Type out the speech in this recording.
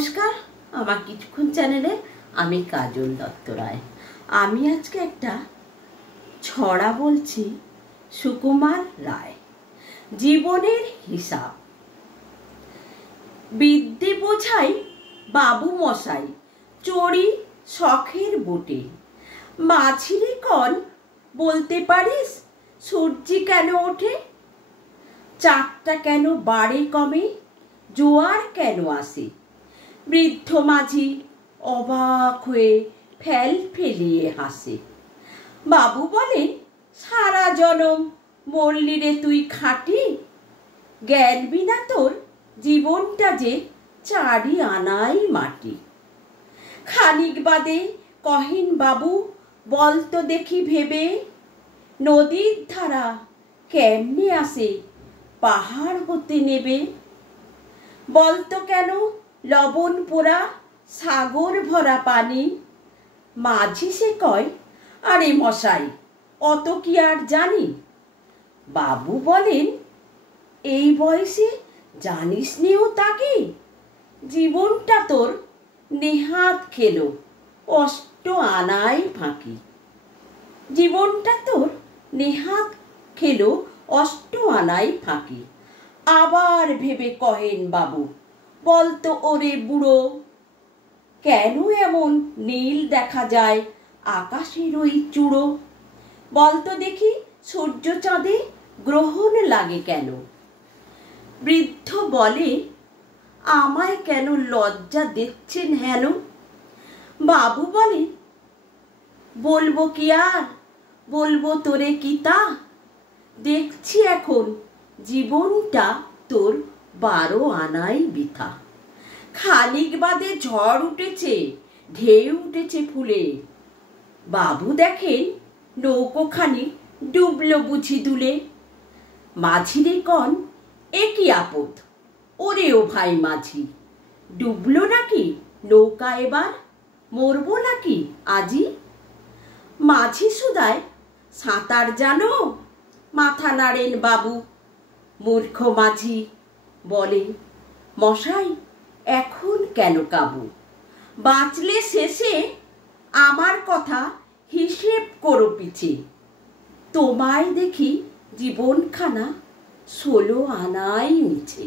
নমস্কার, আমার কিছুক্ষণ চ্যানেলে আমি কাজল দত্ত রায়। আমি আজকে একটা ছড়া বলছি, সুকুমার রায়, জীবনের হিসাব। বিদ্যে বোঝাই বাবু মশাই, চড়ি শখের বোটে। মাঝিরে কন বলতে পারিস, সূর্যি কেন ওঠে? চাঁদটা কেন বাড়ে কমে, জোয়ার কেন আসে? বৃদ্ধ মাঝি অবাক হয়ে ফেল ফেলিয়ে হাসে। বাবু বলেন, সারা জনম মরলি রে তুই খাঁটি, জ্ঞান বিনা তোর জীবনটা যে চারি আনাই মাটি। খানিক বাদে কহেন বাবু, বলতো দেখি ভেবে, নদীর ধারা কেমনে আসে পাহাড় হতে নেবে? বলতো কেন লবণ পোড়া সাগর ভরা পানি? মাঝি সে কয়, আরে মশাই অত কি আর জানি? বাবু বলেন, এই বয়সে জানিস নিও তাকে, জীবনটা তোর নেহাত খেলো অষ্ট আনাই ফাঁকি। জীবনটা তোর নেহাত খেলো অষ্ট আনাই ফাঁকি। আবার ভেবে কহেন বাবু, বলতো ওরে বুড়ো, কেন এমন নীল দেখা যায় আকাশের ওই চূড়ো? বলতো দেখি সূর্য চাঁদে গ্রহণ লাগে কেন? বৃদ্ধ বলে, আমায় কেন লজ্জা দিচ্ছেন হেন? বাবু বলে, বলবো কি আর, বলবো তোরে কি তা? দেখছি এখন জীবনটা তোর 12 আনাই বৃথা। খানিক বাদে ঝড় উঠেছে, ঢেউ উঠেছে ফুলে। বাবু দেখেন নৌকোখানি ডুবলো বুঝি দুলে। মাঝিরে কন, এ কি আপদ, ওরে ও ভাই মাঝি, ডুবলো নাকি নৌকা এবার, মরবো নাকি আজি? মাঝি সুদায়, সাঁতার জানো? মাথা নাড়েন বাবু। মূর্খ মাঝি বলে, মশাই এখন কেন কাবু? বাঁচলে শেষে আমার কথা হিসেব করো পিছে। তোমায় দেখি জীবনখানা 16 আনাই নিচে।